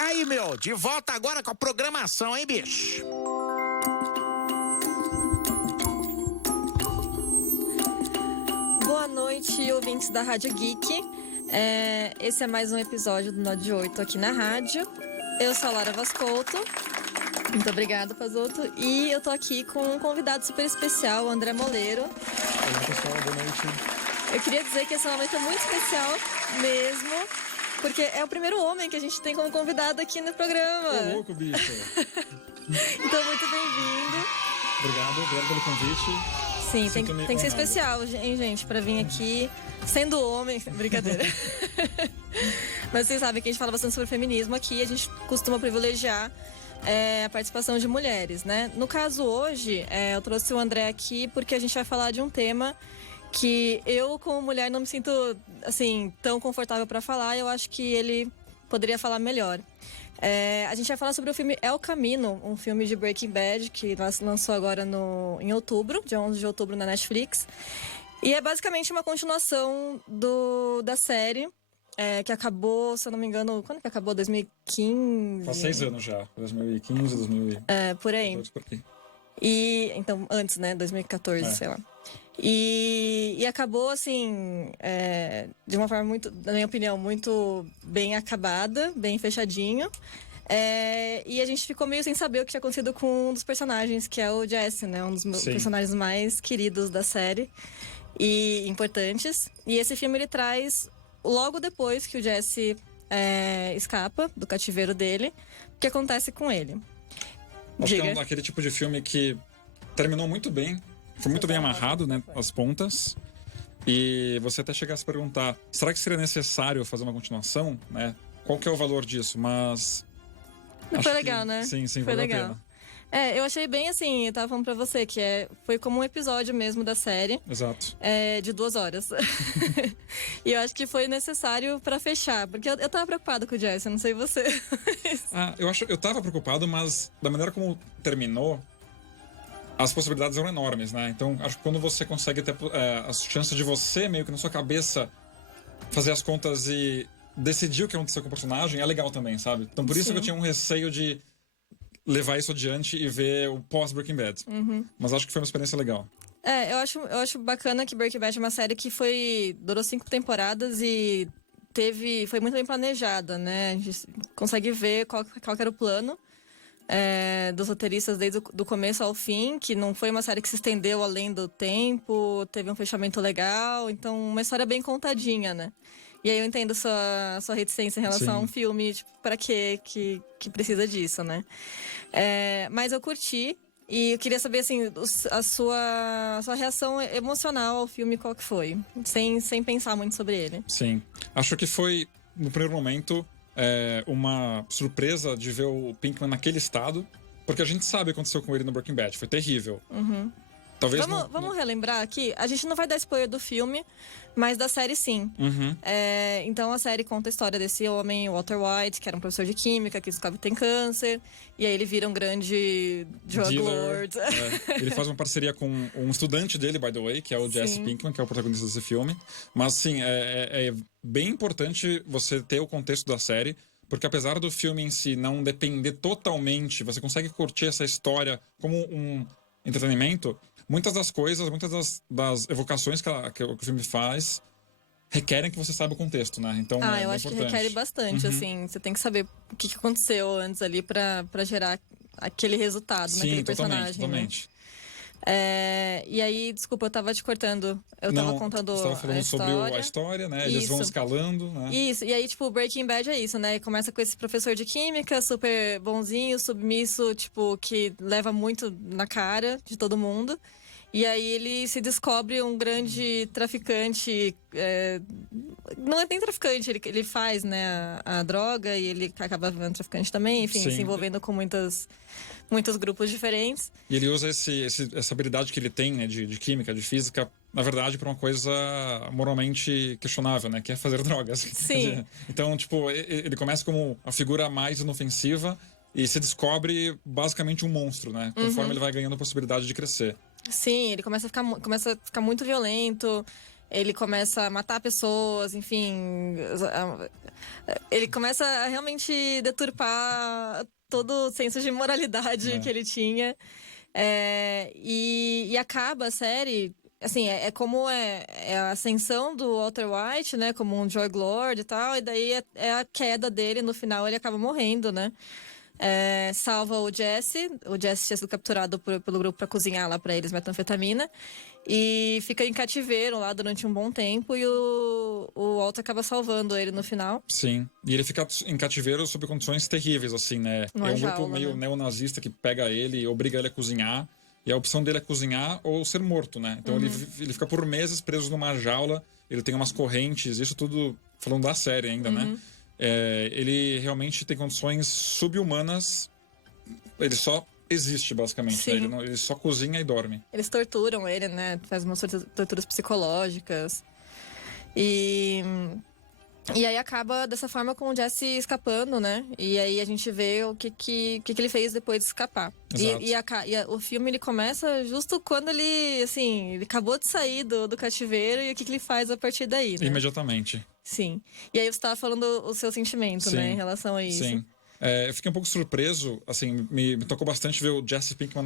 Aí, meu, de volta agora com a programação, hein, bicho? Boa noite, ouvintes da Rádio Geek. Esse é mais um episódio do Nó de 8 aqui na rádio. Eu sou a Lara Vascolto. Muito obrigada, Pazoto. E eu tô aqui com um convidado super especial, o André Moleiro. Olá, pessoal, boa noite. Eu queria dizer que esse é um momento muito especial mesmo, porque é o primeiro homem que a gente tem como convidado aqui no programa. Ô, louco, bicho. Então, muito bem-vindo. Obrigado pelo convite. Sim, tem que ser honrado. especial, hein, gente, pra vir aqui sendo homem. Brincadeira. Mas vocês sabem que a gente fala bastante sobre feminismo aqui, a gente costuma privilegiar a participação de mulheres, né? No caso hoje, eu trouxe o André aqui porque a gente vai falar de um tema que eu, como mulher, não me sinto, assim, tão confortável pra falar. Eu acho que ele poderia falar melhor. A gente vai falar sobre o filme El Camino, um filme de Breaking Bad que lançou agora em outubro, dia 11 de outubro na Netflix. E é basicamente uma continuação da série, que acabou, se eu não me engano, quando que acabou? 2015? Faz 6 anos já, 2015, 2014. Por aí. Por aqui. E, então, antes, né? 2014, sei lá. E acabou, assim, de uma forma muito, na minha opinião, muito bem acabada, bem fechadinho. E a gente ficou meio sem saber o que tinha acontecido com um dos personagens, que é o Jesse, né? Um dos personagens mais queridos da série e importantes. E esse filme, ele traz, logo depois que o Jesse escapa do cativeiro dele, o que acontece com ele. Acho que é aquele tipo de filme que terminou muito bem, foi muito bem amarrado, né, as pontas. E você até chegar a se perguntar, será que seria necessário fazer uma continuação, né? Qual que é o valor disso? Mas foi legal, né? Sim, foi valeu legal. a pena. Eu achei bem assim, eu tava falando pra você, que foi como um episódio mesmo da série. Exato. De 2 horas. E eu acho que foi necessário pra fechar, porque eu tava preocupada com o Jesse, eu não sei você. Eu tava preocupado, mas da maneira como terminou, as possibilidades eram enormes, né? Então, acho que quando você consegue ter as chances de você, meio que na sua cabeça, fazer as contas e decidir o que aconteceu com o personagem, é legal também, sabe? Então, por isso que eu tinha um receio de levar isso adiante e ver o pós-Breaking Bad. Mas acho que foi uma experiência legal. Eu acho bacana que Breaking Bad é uma série que durou 5 temporadas e foi muito bem planejada, né? A gente consegue ver qual que era o plano dos roteiristas desde do começo ao fim, que não foi uma série que se estendeu além do tempo, teve um fechamento legal, então uma história bem contadinha, né? E aí eu entendo sua reticência em relação a um filme, tipo, pra quê que precisa disso, né? Mas eu curti. E eu queria saber, assim, a sua reação emocional ao filme, qual que foi? Sem pensar muito sobre ele. Sim. Acho que foi, no primeiro momento, uma surpresa de ver o Pinkman naquele estado, porque a gente sabe o que aconteceu com ele no Breaking Bad. Foi terrível. Talvez vamos relembrar aqui? A gente não vai dar spoiler do filme, mas da série sim. Então a série conta a história desse homem, Walter White, que era um professor de química, que descobre que tem câncer, e aí ele vira um grande drug lord. Ele faz uma parceria com um estudante dele, by the way, que é o Jesse Pinkman, que é o protagonista desse filme. Mas sim, é bem importante você ter o contexto da série, porque apesar do filme em si não depender totalmente, você consegue curtir essa história como um entretenimento. Muitas das coisas, muitas das evocações que o filme faz requerem que você saiba o contexto, né? Então, eu acho importante. que requer bastante, assim. Você tem que saber o que aconteceu antes ali pra gerar aquele resultado naquele personagem. Sim, totalmente. E aí, desculpa, eu tava te cortando. Eu tava contando você tava falando sobre a história, né? Eles vão escalando, né? Isso, e aí, tipo, Breaking Bad é isso, né? Começa com esse professor de química, super bonzinho, submisso, tipo, que leva muito na cara de todo mundo. E aí ele se descobre um grande traficante. Não é nem traficante, ele faz, né, a droga e ele acaba virando traficante também, enfim, se envolvendo com muitos grupos diferentes. E ele usa essa habilidade que ele tem, né, de química, de física, na verdade, para uma coisa moralmente questionável, né, que é fazer drogas. Sim. Então, tipo, ele começa como a figura mais inofensiva e se descobre basicamente um monstro, né, conforme ele vai ganhando a possibilidade de crescer. Sim, ele começa a ficar muito violento. Ele começa a matar pessoas, enfim. Ele começa a realmente deturpar todo o senso de moralidade que ele tinha. E acaba a série. Assim, como é a ascensão do Walter White, né? Como um Joy Lord e tal. E daí é a queda dele. No final, ele acaba morrendo, né? Salva o Jesse. O Jesse tinha sido capturado pelo grupo pra cozinhar lá pra eles metanfetamina. E fica em cativeiro lá durante um bom tempo. E o Walter acaba salvando ele no final. Sim. E ele fica em cativeiro sob condições terríveis, assim, né? Uma é um grupo jaula, meio né? neonazista que pega ele e obriga ele a cozinhar. E a opção dele é cozinhar ou ser morto, né? Então ele fica por meses preso numa jaula. Ele tem umas correntes, isso tudo falando da série ainda, né? Ele realmente tem condições subhumanas. Ele só existe, basicamente. Né? Ele só cozinha e dorme. Eles torturam ele, né? Faz umas torturas psicológicas. E aí acaba dessa forma com o Jesse escapando, né? E aí a gente vê o que ele fez depois de escapar. O filme ele começa justo quando ele, assim, ele acabou de sair do cativeiro e o que ele faz a partir daí, né? Imediatamente. Sim. E aí você estava falando o seu sentimento, né? Em relação a isso. Sim. Eu fiquei um pouco surpreso, assim, me tocou bastante ver o Jesse Pinkman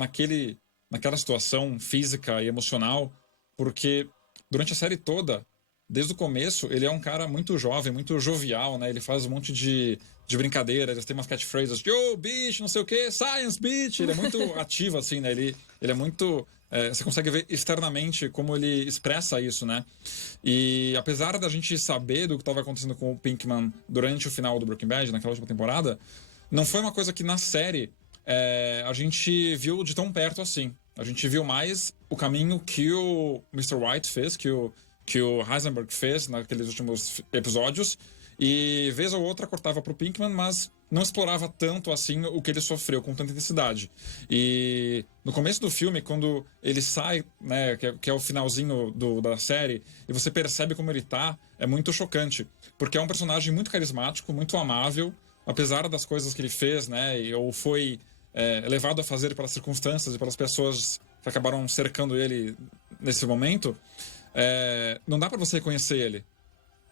naquela situação física e emocional, porque durante a série toda, desde o começo, ele é um cara muito jovem, muito jovial, né? Ele faz um monte de brincadeira, ele tem umas catchphrases, yo, bitch, não sei o quê, science, bitch. Ele é muito ativo, assim, né? Ele é muito... você consegue ver externamente como ele expressa isso, né? E apesar da gente saber do que estava acontecendo com o Pinkman durante o final do Breaking Bad, naquela última temporada, não foi uma coisa que na série a gente viu de tão perto assim. A gente viu mais o caminho que o Mr. White fez, que o Heisenberg fez naqueles últimos episódios, e vez ou outra cortava pro Pinkman, mas não explorava tanto assim o que ele sofreu com tanta intensidade. E no começo do filme, quando ele sai, né, que é o finalzinho da série, e você percebe como ele tá, é muito chocante, porque é um personagem muito carismático, muito amável, apesar das coisas que ele fez, né, ou foi levado a fazer pelas circunstâncias e pelas pessoas que acabaram cercando ele nesse momento. Não dá pra você reconhecer ele,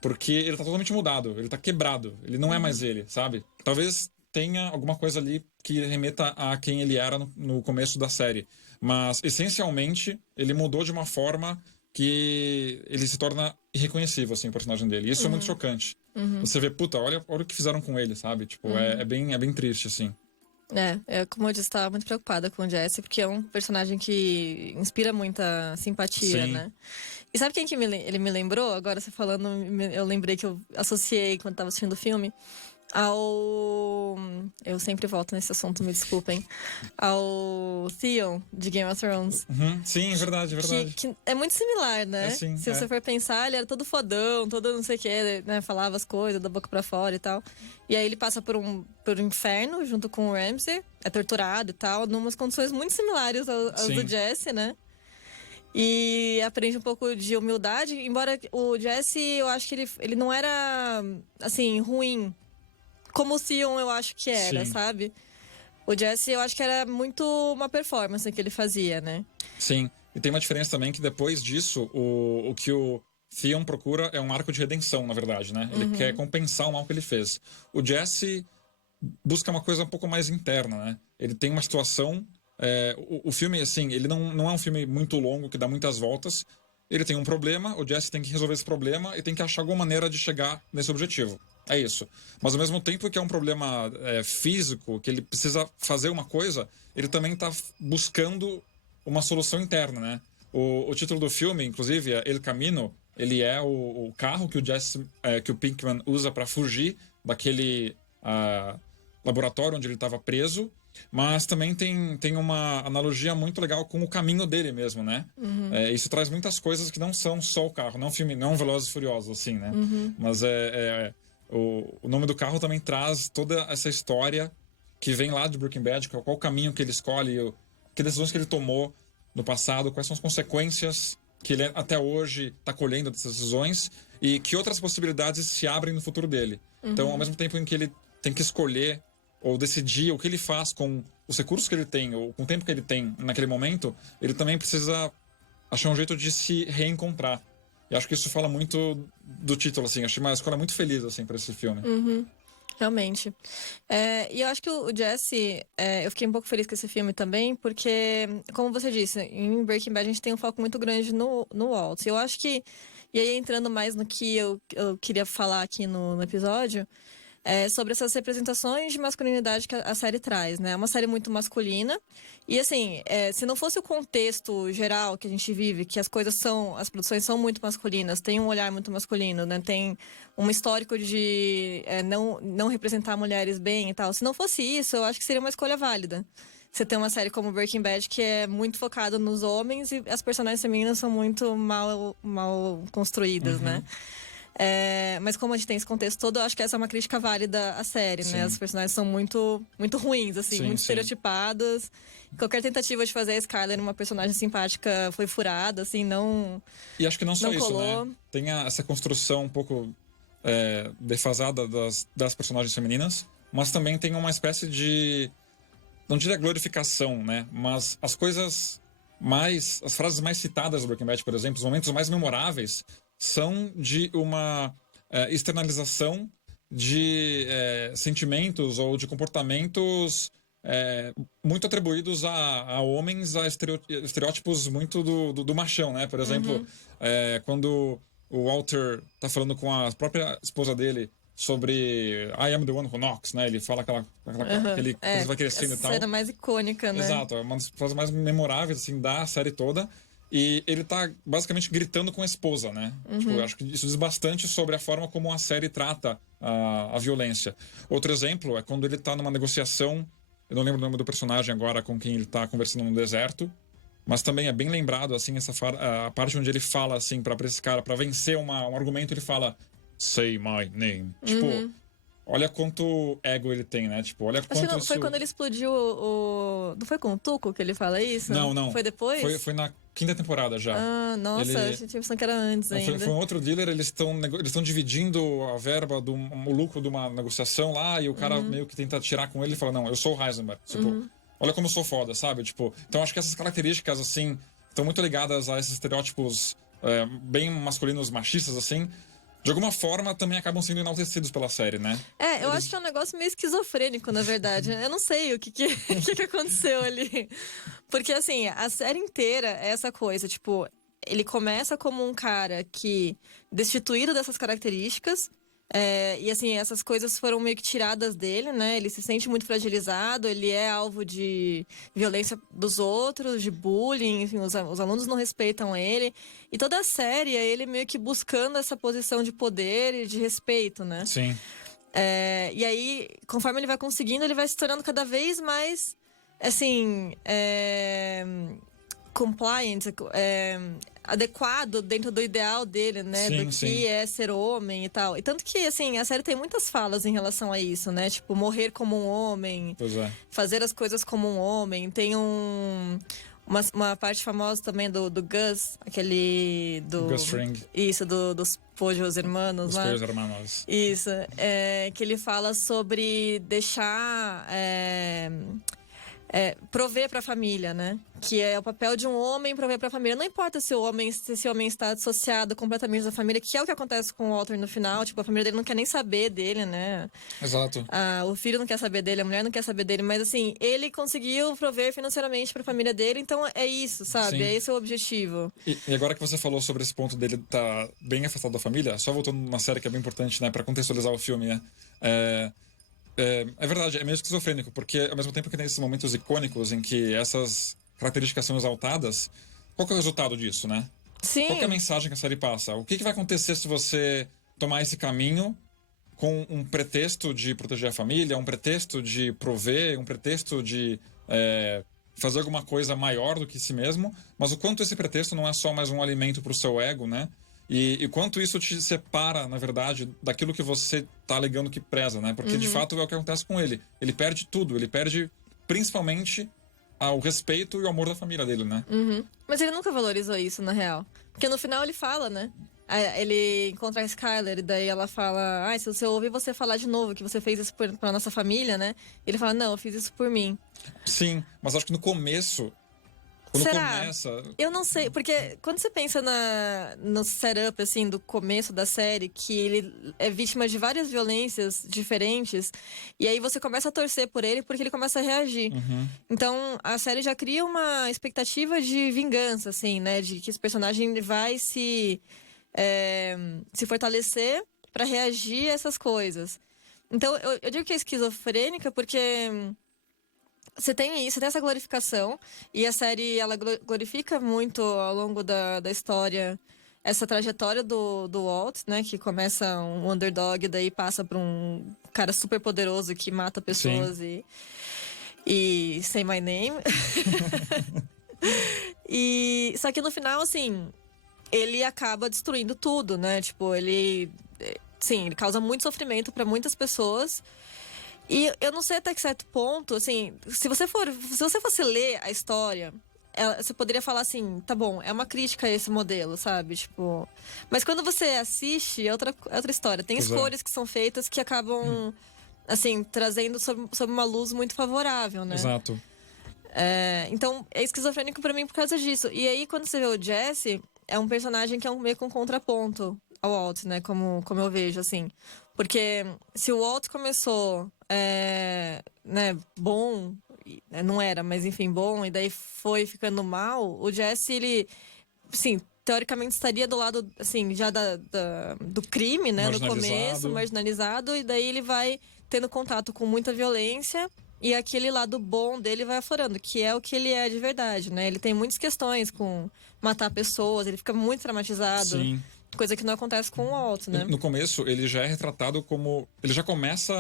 porque ele tá totalmente mudado, ele tá quebrado, ele não é mais ele, sabe? Talvez tenha alguma coisa ali que remeta a quem ele era no começo da série, mas essencialmente ele mudou de uma forma que ele se torna irreconhecível, assim, o personagem dele. E isso é muito chocante. Você vê, puta, olha o que fizeram com ele, sabe? Tipo, é bem triste, assim. Como eu disse, estava muito preocupada com o Jesse, porque é um personagem que inspira muita simpatia, Sim. né? E sabe quem que ele me lembrou? Agora você falando, eu lembrei que eu associei quando estava assistindo o filme ao... Eu sempre volto nesse assunto, me desculpem. Ao Theon, de Game of Thrones. Sim, verdade. Que é muito similar, né? Sim, Se você for pensar, ele era todo fodão, todo não sei o que, né? Falava as coisas da boca pra fora e tal. E aí ele passa por um inferno junto com o Ramsay, é torturado e tal, numas condições muito similares às do Jesse, né? E aprende um pouco de humildade, embora o Jesse, eu acho que ele não era, assim, ruim, como o Theon eu acho que era, sabe? O Jesse, eu acho que era muito uma performance que ele fazia, né? Sim, e tem uma diferença também que depois disso, o que o Theon procura é um arco de redenção, na verdade, né? Ele quer compensar o mal que ele fez. O Jesse busca uma coisa um pouco mais interna, né? Ele tem uma situação... o filme, assim, ele não é um filme muito longo, que dá muitas voltas. Ele tem um problema, o Jesse tem que resolver esse problema e tem que achar alguma maneira de chegar nesse objetivo. É isso. Mas ao mesmo tempo que é um problema físico, que ele precisa fazer uma coisa, ele também está buscando uma solução interna, né? O título do filme, inclusive, é El Camino. Ele é o carro que o Jesse, que o Pinkman usa para fugir daquele laboratório onde ele estava preso. Mas também tem uma analogia muito legal com o caminho dele mesmo, né? Isso traz muitas coisas que não são só o carro. Não é um filme, não Velozes e Furiosos, assim, né? Mas o nome do carro também traz toda essa história que vem lá de Breaking Bad, qual o caminho que ele escolhe, que decisões que ele tomou no passado, quais são as consequências que ele até hoje está colhendo dessas decisões e que outras possibilidades se abrem no futuro dele. Então, ao mesmo tempo em que ele tem que escolher ou decidir o que ele faz com os recursos que ele tem, ou com o tempo que ele tem naquele momento, ele também precisa achar um jeito de se reencontrar. E acho que isso fala muito do título, assim. Achei uma escolha muito feliz, assim, pra esse filme. Realmente. E eu acho que o Jesse, eu fiquei um pouco feliz com esse filme também, porque, como você disse, em Breaking Bad a gente tem um foco muito grande no Walt. Eu acho que, e aí entrando mais no que eu queria falar aqui no episódio, sobre essas representações de masculinidade que a série traz, né? É uma série muito masculina. E assim, se não fosse o contexto geral que a gente vive, que as produções são muito masculinas, tem um olhar muito masculino, né? Tem um histórico de não representar mulheres bem e tal. Se não fosse isso, eu acho que seria uma escolha válida. Você tem uma série como Breaking Bad que é muito focada nos homens e as personagens femininas são muito mal construídas, né? Mas como a gente tem esse contexto todo, eu acho que essa é uma crítica válida à série, né? As personagens são muito, muito ruins, assim, muito estereotipadas. Qualquer tentativa de fazer a Skyler uma personagem simpática foi furada, assim, não. E acho que não só não isso, colou. né? Tem essa construção um pouco defasada das personagens femininas, mas também tem uma espécie de, não diria glorificação, né? Mas as frases mais citadas do Breaking Bad, por exemplo, os momentos mais memoráveis, são de uma externalização de sentimentos ou de comportamentos muito atribuídos a homens, a estereótipos muito do machão, né? Por exemplo, quando o Walter tá falando com a própria esposa dele sobre I am the one who knocks, né? Ele fala aquele coisa vai crescendo e tal. A cena mais icônica, né? Exato, é uma das frases mais memoráveis, assim, da série toda. E ele tá basicamente gritando com a esposa, né? Tipo, eu acho que isso diz bastante sobre a forma como a série trata a violência. Outro exemplo é quando ele tá numa negociação, eu não lembro o nome do personagem agora com quem ele tá conversando no deserto, mas também é bem lembrado, assim, a parte onde ele fala, assim, pra esse cara, pra vencer um argumento, ele fala Say my name. Tipo, olha quanto ego ele tem, né? Tipo, olha Acho quanto que não, isso... foi quando ele explodiu Não foi com o Tuco que ele fala isso? Não. Foi depois? Foi na 5ª temporada já. Ah, nossa, eu tinha a impressão que era antes ainda. Foi um outro dealer, eles estão dividindo a verba, o lucro de uma negociação lá, e o cara meio que tenta tirar com ele e fala, não, eu sou o Heisenberg. Tipo, olha como eu sou foda, sabe? Tipo, então acho que essas características, assim, estão muito ligadas a esses estereótipos bem masculinos, machistas, assim, de alguma forma também acabam sendo enaltecidos pela série, né? Eu acho que é um negócio meio esquizofrênico, na verdade. Eu não sei o que aconteceu ali. Porque, assim, a série inteira é essa coisa, tipo, ele começa como um cara que, destituído dessas características, e assim, essas coisas foram meio que tiradas dele, né? Ele se sente muito fragilizado, ele é alvo de violência dos outros, de bullying, enfim, os alunos não respeitam ele. E toda a série é ele meio que buscando essa posição de poder e de respeito, né? Sim. E aí, conforme ele vai conseguindo, ele vai se tornando cada vez mais, assim, compliant, adequado dentro do ideal dele, né? Sim, do sim. que é ser homem e tal. E tanto que, assim, a série tem muitas falas em relação a isso, né? Tipo, morrer como um homem, Pois é. fazer as coisas como um homem. Tem uma parte famosa também do Gus, aquele do... Gus Fring. Isso, dos Pojos Hermanos Os lá. Pojos Hermanos. Isso, que ele fala sobre deixar... prover para a família, né? Que é o papel de um homem prover para a família. Não importa se esse homem está dissociado completamente da família, que é o que acontece com o Walter no final. Tipo, a família dele não quer nem saber dele, né? Exato. O filho não quer saber dele, a mulher não quer saber dele. Mas, assim, ele conseguiu prover financeiramente para a família dele. Então, é isso, sabe? Sim. É esse o objetivo. E agora que você falou sobre esse ponto dele estar bem afastado da família, só voltando numa série que é bem importante, né? Pra contextualizar o filme, né? É verdade, é meio esquizofrênico, porque ao mesmo tempo que tem esses momentos icônicos em que essas características são exaltadas, qual que é o resultado disso, né? Sim. Qual que é a mensagem que a série passa? O que vai acontecer se você tomar esse caminho com um pretexto de proteger a família, um pretexto de prover, um pretexto de fazer alguma coisa maior do que si mesmo, mas o quanto esse pretexto não é só mais um alimento para o seu ego, né? E quanto isso te separa, na verdade, daquilo que você tá alegando que preza, né? Porque, de fato, é o que acontece com ele. Ele perde tudo. Ele perde, principalmente, o respeito e o amor da família dele, né? Mas ele nunca valorizou isso, na real. Porque no final ele fala, né? Ele encontra a Skyler e daí ela fala... se você ouvir você falar de novo que você fez isso pra nossa família, né? Ele fala, não, eu fiz isso por mim. Sim, mas acho que no começo... Quando Será? começa... Eu não sei, porque quando você pensa no setup, assim, do começo da série, que ele é vítima de várias violências diferentes, e aí você começa a torcer por ele porque ele começa a reagir. Então, a série já cria uma expectativa de vingança, assim, né? De que esse personagem vai se fortalecer pra reagir a essas coisas. Então, eu digo que é esquizofrênica porque... Você tem isso, você tem essa glorificação, e a série ela glorifica muito ao longo da história essa trajetória do Walt, né? Que começa um underdog, daí passa pra um cara super poderoso que mata pessoas e say my name. E só que no final, assim, ele acaba destruindo tudo, né? Tipo, ele causa muito sofrimento pra muitas pessoas. E eu não sei até que certo ponto, assim, se você fosse ler a história, você poderia falar assim, tá bom, é uma crítica a esse modelo, sabe? Tipo, mas quando você assiste, é outra história. Tem escolhas que são feitas que acabam, assim, trazendo sob uma luz muito favorável, né? Exato. Então, é esquizofrênico pra mim por causa disso. E aí, quando você vê o Jesse, é um personagem que é meio que um contraponto ao Walt, né? Como eu vejo, assim. Porque se o Walt começou, né, bom, não era, mas enfim, bom, e daí foi ficando mal, o Jesse, ele, sim, teoricamente estaria do lado, assim, já do crime, né, no começo, marginalizado, e daí ele vai tendo contato com muita violência, e aquele lado bom dele vai aflorando, que é o que ele é de verdade, né? Ele tem muitas questões com matar pessoas, ele fica muito traumatizado. Sim. Coisa que não acontece com o Walt, né? No começo, ele já é retratado como... Ele já começa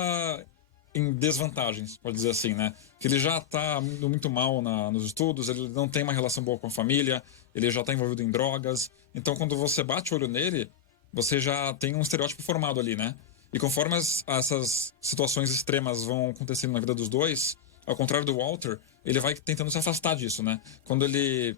em desvantagens, pode dizer assim, né? Que ele já tá muito mal nos estudos, ele não tem uma relação boa com a família, ele já tá envolvido em drogas. Então, quando você bate o olho nele, você já tem um estereótipo formado ali, né? E conforme essas situações extremas vão acontecendo na vida dos dois, ao contrário do Walter, ele vai tentando se afastar disso, né? Quando ele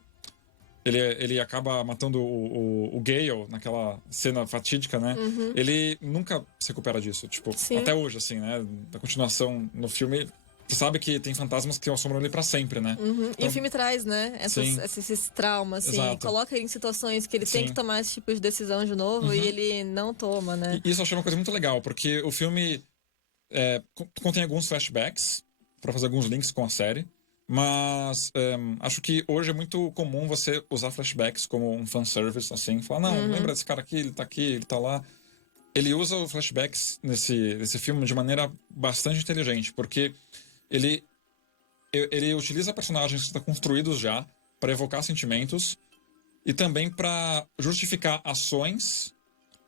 acaba matando o Gale naquela cena fatídica, né? Ele nunca se recupera disso. Tipo, até hoje, assim, né? Da continuação no filme, você sabe que tem fantasmas que assombram ele pra sempre, né? Então, e o filme traz, né? Esses traumas, assim. Exato. Coloca ele em situações que ele tem que tomar esse tipo de decisão de novo e ele não toma, né? E isso eu achei uma coisa muito legal, porque o filme contém alguns flashbacks pra fazer alguns links com a série. Mas acho que hoje é muito comum você usar flashbacks como um fanservice, assim. Falar, não, lembra desse cara aqui, ele tá lá. Ele usa os flashbacks nesse filme de maneira bastante inteligente, porque ele utiliza personagens que estão construídos já para evocar sentimentos e também para justificar ações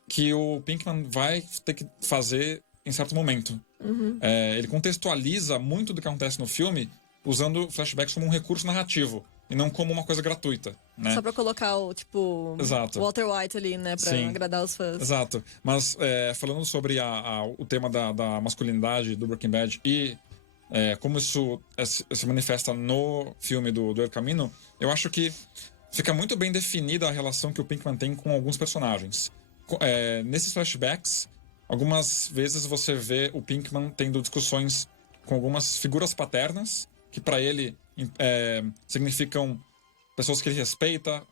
que o Pinkman vai ter que fazer em certo momento. Ele contextualiza muito do que acontece no filme usando flashbacks como um recurso narrativo e não como uma coisa gratuita, né? Só pra colocar o, tipo, Exato. Walter White ali, né? Pra agradar os fãs. Exato. Mas falando sobre o tema da masculinidade do Breaking Bad e como isso se manifesta no filme do El Camino, eu acho que fica muito bem definida a relação que o Pinkman tem com alguns personagens. Nesses flashbacks, algumas vezes você vê o Pinkman tendo discussões com algumas figuras paternas que para ele significam pessoas que ele respeita,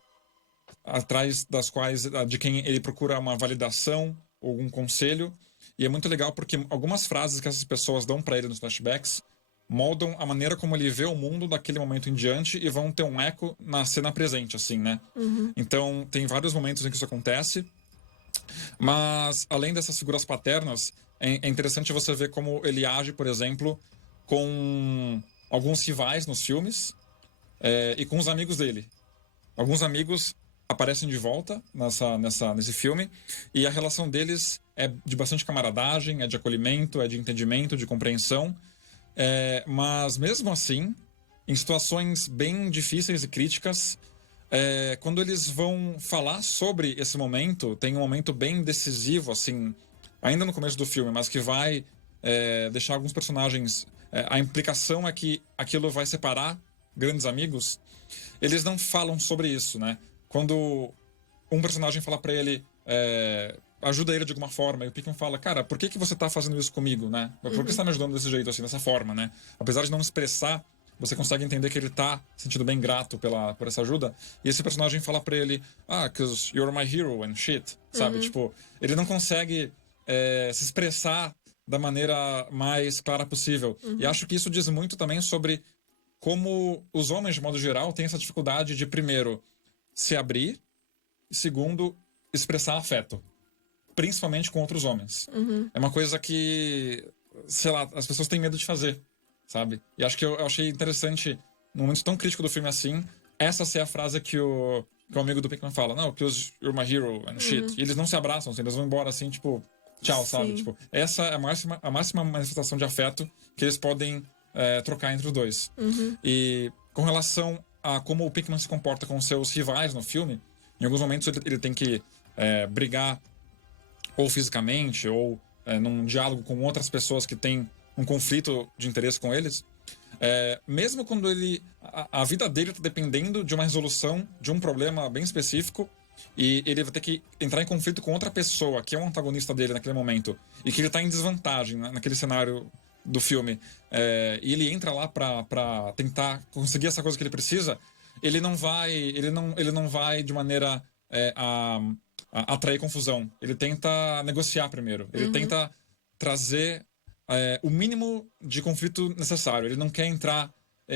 atrás das quais de quem ele procura uma validação ou algum conselho. E é muito legal porque algumas frases que essas pessoas dão para ele nos flashbacks moldam a maneira como ele vê o mundo daquele momento em diante e vão ter um eco na cena presente, assim, né? Então, tem vários momentos em que isso acontece. Mas, além dessas figuras paternas, é interessante você ver como ele age, por exemplo, com alguns rivais nos filmes e com os amigos dele. Alguns amigos aparecem de volta nesse filme e a relação deles é de bastante camaradagem, é de acolhimento, é de entendimento, de compreensão. Mas mesmo assim, em situações bem difíceis e críticas, quando eles vão falar sobre esse momento, tem um momento bem decisivo, assim, ainda no começo do filme, mas que vai deixar alguns personagens... a implicação é que aquilo vai separar grandes amigos. Eles não falam sobre isso, né? Quando um personagem fala pra ele... ajuda ele de alguma forma, e o Pickman fala, cara, por que você tá fazendo isso comigo, né? Por que você tá me ajudando desse jeito, assim, dessa forma, né? Apesar de não expressar você consegue entender que ele tá se sentindo bem grato por essa ajuda. E esse personagem fala pra ele, 'cause you're my hero and shit', sabe? Tipo, ele não consegue se expressar da maneira mais clara possível. E acho que isso diz muito também sobre como os homens, de modo geral, têm essa dificuldade de, primeiro, se abrir, e segundo, expressar afeto. Principalmente com outros homens. É uma coisa que, sei lá, as pessoas têm medo de fazer, sabe? E acho que eu achei interessante, num momento tão crítico do filme assim, essa ser a frase que o amigo do Pinkman fala. Não, because you're my hero and shit. E eles não se abraçam, assim, eles vão embora assim, tipo, tchau, sabe? Tipo, essa é a máxima manifestação de afeto que eles podem trocar entre os dois. E com relação a como o Pinkman se comporta com seus rivais no filme, em alguns momentos ele tem que brigar ou fisicamente, ou num diálogo com outras pessoas que têm um conflito de interesse com eles. Mesmo quando a vida dele está dependendo de uma resolução de um problema bem específico, e ele vai ter que entrar em conflito com outra pessoa que é o antagonista dele naquele momento, e que ele está em desvantagem naquele cenário do filme, e ele entra lá para tentar conseguir essa coisa que ele precisa, ele não vai de maneira a atrair confusão. Ele tenta negociar primeiro. Ele tenta trazer o mínimo de conflito necessário. Ele não quer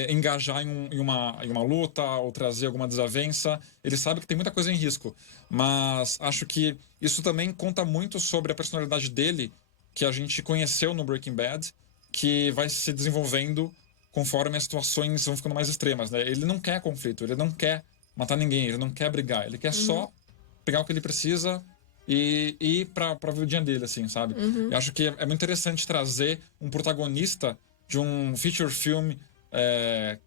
engajar em uma luta ou trazer alguma desavença. Ele sabe que tem muita coisa em risco. Mas acho que isso também conta muito sobre a personalidade dele, que a gente conheceu no Breaking Bad, que vai se desenvolvendo conforme as situações vão ficando mais extremas, né? Ele não quer conflito, ele não quer matar ninguém, ele não quer brigar, ele quer só pegar o que ele precisa e ir pra vidinha dele, assim, sabe? Eu acho que é muito interessante trazer um protagonista de um feature film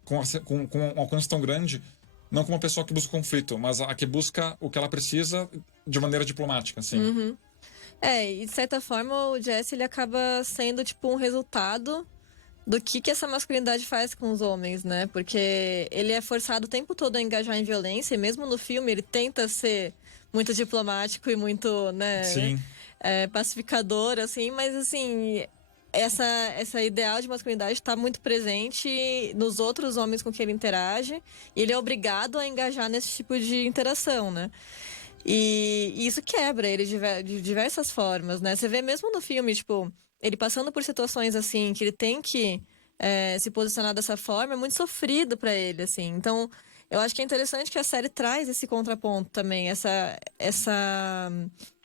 com um alcance tão grande, não como uma pessoa que busca conflito, mas a que busca o que ela precisa de maneira diplomática, assim. E de certa forma o Jesse ele acaba sendo tipo um resultado do que essa masculinidade faz com os homens, né? Porque ele é forçado o tempo todo a engajar em violência, e mesmo no filme ele tenta ser muito diplomático e muito, né, pacificador, assim, mas assim, essa ideal de masculinidade está muito presente nos outros homens com quem ele interage, e ele é obrigado a engajar nesse tipo de interação, né? E isso quebra ele de diversas formas, né? Você vê mesmo no filme, tipo, ele passando por situações assim, que ele tem que se posicionar dessa forma, é muito sofrido pra ele, assim. Então, eu acho que é interessante que a série traz esse contraponto também,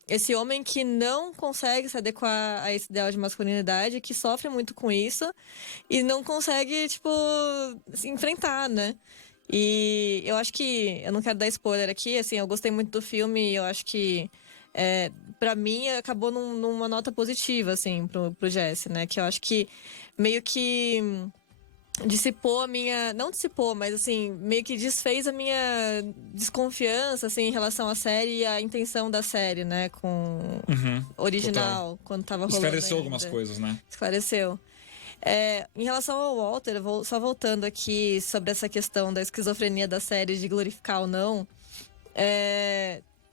esse homem que não consegue se adequar a esse ideal de masculinidade, que sofre muito com isso e não consegue, tipo, se enfrentar, né? E eu acho que, eu não quero dar spoiler aqui, assim, eu gostei muito do filme e eu acho que, pra mim, acabou numa nota positiva, assim, pro Jesse, né? Que eu acho que meio que dissipou a minha... Não dissipou, mas, assim, meio que desfez a minha desconfiança, assim, em relação à série e à intenção da série, né? Com original, total. quando tava rolando Esclareceu ainda. algumas coisas, né? Esclareceu. Em relação ao Walter, só voltando aqui sobre essa questão da esquizofrenia da série, de glorificar ou não,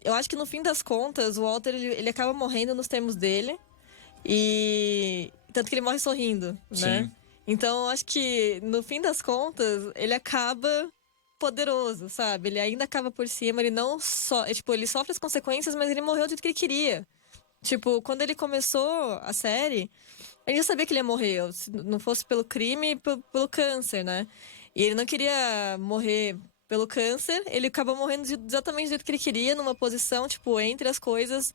eu acho que no fim das contas, o Walter ele acaba morrendo nos termos dele, e tanto que ele morre sorrindo, né? Sim. Então, eu acho que no fim das contas, ele acaba poderoso, sabe? Ele ainda acaba por cima, ele não só... Tipo, ele sofre as consequências, mas ele morreu do jeito que ele queria. Tipo, quando ele começou a série... Ele já sabia que ele ia morrer, se não fosse pelo crime, pelo câncer, né? E ele não queria morrer pelo câncer, ele acaba morrendo exatamente do jeito que ele queria, numa posição, tipo, entre as coisas,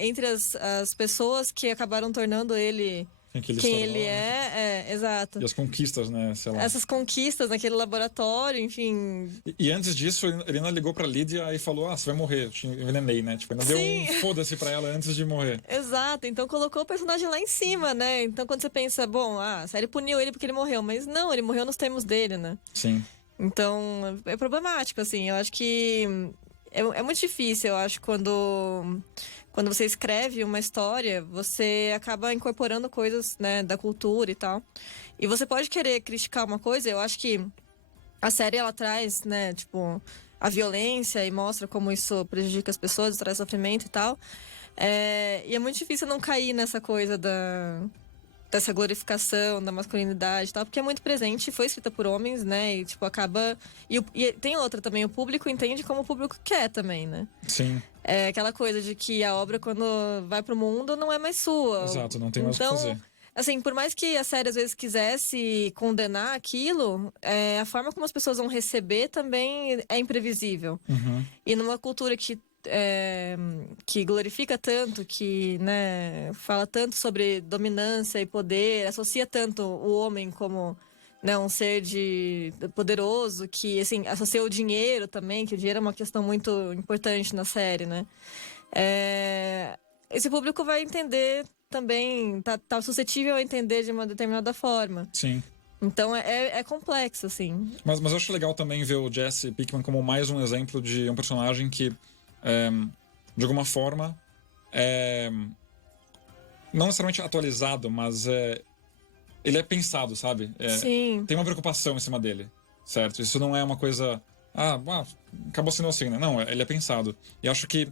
entre as pessoas que acabaram tornando ele quem ele é, exato. E as conquistas, né? Sei lá. Essas conquistas naquele laboratório, enfim. E antes disso, ele ainda ligou pra Lídia e falou: você vai morrer, eu te envenenei, né? Tipo, ainda deu um foda-se pra ela antes de morrer. Exato, então colocou o personagem lá em cima, né? Então quando você pensa, bom, a série puniu ele porque ele morreu, mas não, ele morreu nos termos dele, né? Sim. Então, é problemático, assim, eu acho que é muito difícil, eu acho, quando você escreve uma história, você acaba incorporando coisas, né, da cultura e tal. E você pode querer criticar uma coisa, eu acho que a série, ela traz, né, tipo, a violência e mostra como isso prejudica as pessoas, traz sofrimento e tal. E é muito difícil não cair nessa coisa dessa glorificação da masculinidade e tal, porque é muito presente, foi escrita por homens, né? E, tipo, acaba... E tem outra também, o público entende como o público quer também, né? Sim. É aquela coisa de que a obra, quando vai pro mundo, não é mais sua. Exato, não tem mais o que fazer. Assim, por mais que a série às vezes quisesse condenar aquilo, a forma como as pessoas vão receber também é imprevisível. Uhum. E numa cultura que glorifica tanto, que, né, fala tanto sobre dominância e poder, associa tanto o homem como, né, um ser poderoso, que, assim, associa o dinheiro também, que o dinheiro é uma questão muito importante na série, né? Esse público vai entender também, tá suscetível a entender de uma determinada forma. Sim. Então é complexo, assim. Mas eu acho legal também ver o Jesse Pinkman como mais um exemplo de um personagem que, de alguma forma, não necessariamente atualizado, mas ele é pensado, sabe? Sim. Tem uma preocupação em cima dele, certo? Isso não é uma coisa... acabou sendo assim, né? Não, ele é pensado. E acho que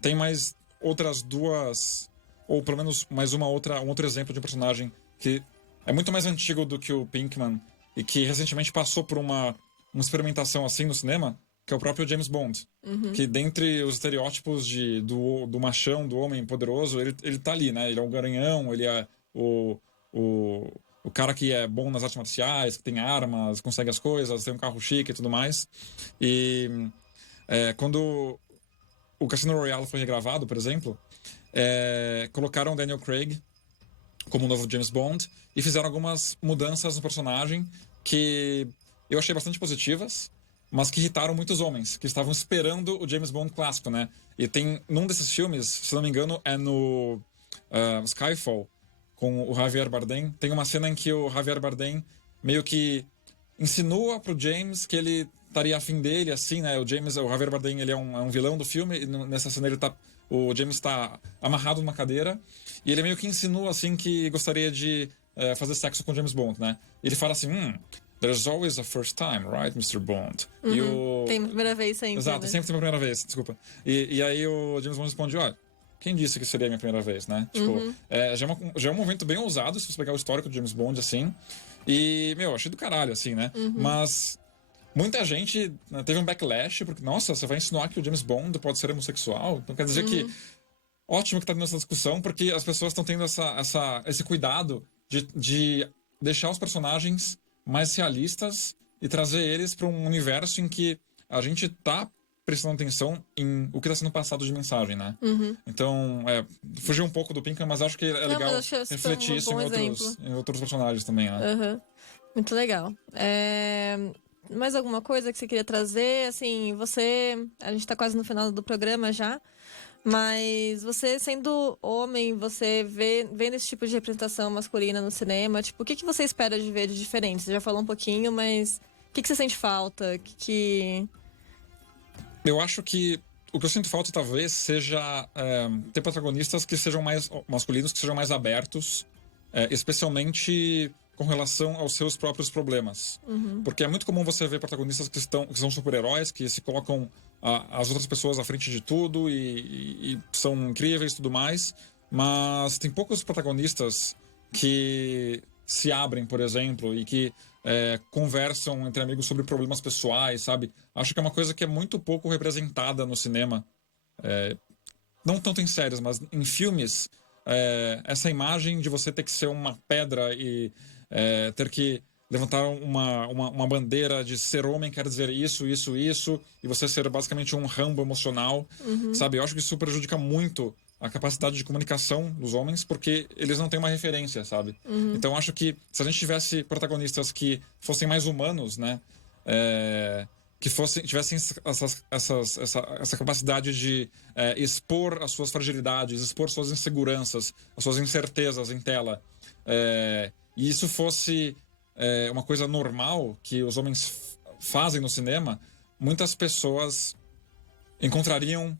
tem mais outras duas... Ou pelo menos mais um outro exemplo de um personagem que é muito mais antigo do que o Pinkman e que recentemente passou por uma experimentação assim no cinema, que é o próprio James Bond. Uhum. Que dentre os estereótipos do machão, do homem poderoso, ele tá ali, né? Ele é o garanhão, ele é o cara que é bom nas artes marciais, que tem armas, consegue as coisas, tem um carro chique e tudo mais. E quando o Cassino Royale foi regravado, por exemplo, colocaram o Daniel Craig como o novo James Bond e fizeram algumas mudanças no personagem que eu achei bastante positivas, mas que irritaram muitos homens que estavam esperando o James Bond clássico, né? E tem num desses filmes, se não me engano, é no Skyfall, com o Javier Bardem, tem uma cena em que o Javier Bardem meio que insinua pro James que ele estaria afim dele, assim, né? O Javier Bardem, ele é um vilão do filme, e nessa cena o James está amarrado numa cadeira e ele meio que insinua, assim, que gostaria de fazer sexo com o James Bond, né? E ele fala assim, there's always a first time, right, Mr. Bond? Uhum. Tem a primeira vez sempre. Exato, né? sempre tem uma primeira vez, desculpa. E aí o James Bond responde, olha, quem disse que seria a minha primeira vez, né? Tipo, já é um momento bem ousado, se você pegar o histórico do James Bond, assim. E, achei do caralho, assim, né? Mas muita gente teve um backlash, porque, nossa, você vai insinuar que o James Bond pode ser homossexual? Então quer dizer que... Ótimo que tá nessa discussão, porque as pessoas estão tendo esse cuidado de deixar os personagens mais realistas e trazer eles para um universo em que a gente tá prestando atenção em o que está sendo passado de mensagem, né? Então, fugir um pouco do Pinkman, mas acho que é legal refletir isso em outros personagens também, né? Muito legal. Mais alguma coisa que você queria trazer? Assim, a gente tá quase no final do programa já, mas você sendo homem, você vendo esse tipo de representação masculina no cinema, tipo, o que você espera de ver de diferente? Você já falou um pouquinho, mas o que você sente falta? Eu acho que o que eu sinto falta, talvez, seja ter protagonistas que sejam mais masculinos, que sejam mais abertos, especialmente com relação aos seus próprios problemas. Porque é muito comum você ver protagonistas que são super-heróis, que se colocam as outras pessoas à frente de tudo e são incríveis e tudo mais, mas tem poucos protagonistas que se abrem, por exemplo, e que conversam entre amigos sobre problemas pessoais, sabe? Acho que é uma coisa que é muito pouco representada no cinema. Não tanto em séries, mas em filmes. Essa imagem de você ter que ser uma pedra e ter que levantar uma bandeira de ser homem quer dizer isso, isso, isso, e você ser basicamente um Rambo emocional, sabe? Eu acho que isso prejudica muito a capacidade de comunicação dos homens, porque eles não têm uma referência, sabe? Então acho que se a gente tivesse protagonistas que fossem mais humanos, né? Que tivessem essa capacidade de expor as suas fragilidades, expor suas inseguranças, as suas incertezas em tela, e isso fosse uma coisa normal que os homens fazem no cinema, muitas pessoas encontrariam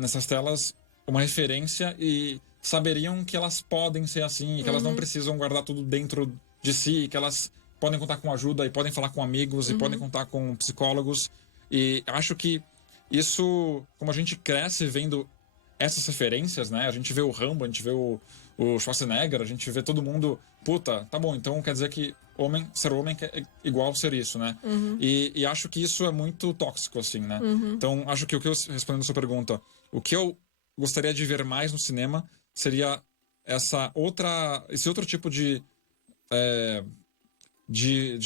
nessas telas uma referência e saberiam que elas podem ser assim, e que elas não precisam guardar tudo dentro de si, que elas podem contar com ajuda e podem falar com amigos e podem contar com psicólogos. E acho que isso, como a gente cresce vendo essas referências, né? A gente vê o Rambo, a gente vê o Schwarzenegger, a gente vê todo mundo, puta, tá bom, então quer dizer que ser homem é igual ser isso, né? E acho que isso é muito tóxico, assim, né? Então, acho que respondendo a sua pergunta, o que eu gostaria de ver mais no cinema seria esse outro tipo de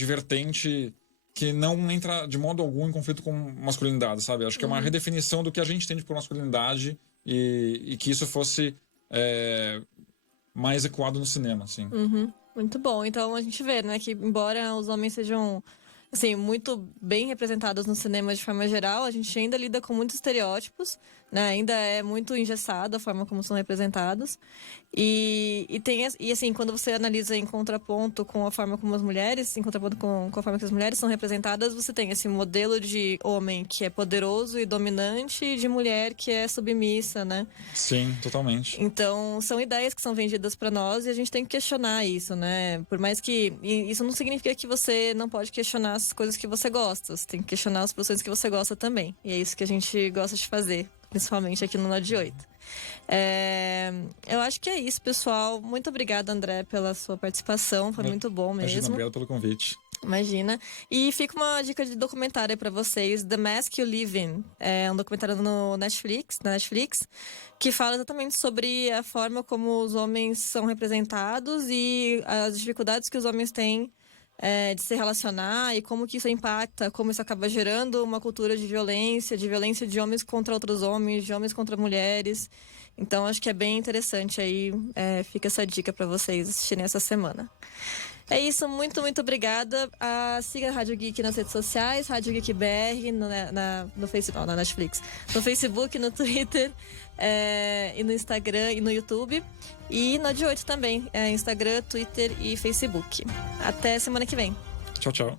vertente que não entra de modo algum em conflito com masculinidade, sabe? Acho que é uma redefinição do que a gente entende por masculinidade e que isso fosse mais ecoado no cinema, assim. Muito bom. Então a gente vê, né, que embora os homens sejam, assim, muito bem representados no cinema de forma geral, a gente ainda lida com muitos estereótipos, né? Ainda é muito engessado a forma como são representados. E assim, quando você analisa em contraponto com a forma como as mulheres, em contraponto com a forma que as mulheres são representadas, você tem esse modelo de homem que é poderoso e dominante e de mulher que é submissa, né? Sim, totalmente. Então, são ideias que são vendidas para nós e a gente tem que questionar isso, né? Por mais que... E isso não significa que você não pode questionar as coisas que você gosta. Você tem que questionar as posições que você gosta também. E é isso que a gente gosta de fazer, principalmente aqui no Nó de 8. Eu acho que é isso, pessoal. Muito obrigada, André, pela sua participação. Foi muito bom mesmo. Imagina, obrigado pelo convite. Imagina. E fica uma dica de documentário aí pra vocês. The Mask You Live In. É um documentário na Netflix, que fala exatamente sobre a forma como os homens são representados e as dificuldades que os homens têm de se relacionar e como que isso impacta, como isso acaba gerando uma cultura de violência de homens contra outros homens, de homens contra mulheres. Então, acho que é bem interessante aí. Fica essa dica pra vocês assistirem essa semana. É isso, muito, muito obrigada. Siga a Rádio Geek nas redes sociais, Rádio Geek BR no Facebook, na Netflix, no Facebook, no Twitter, e no Instagram e no YouTube. E no de 8 também, Instagram, Twitter e Facebook. Até semana que vem. Tchau, tchau.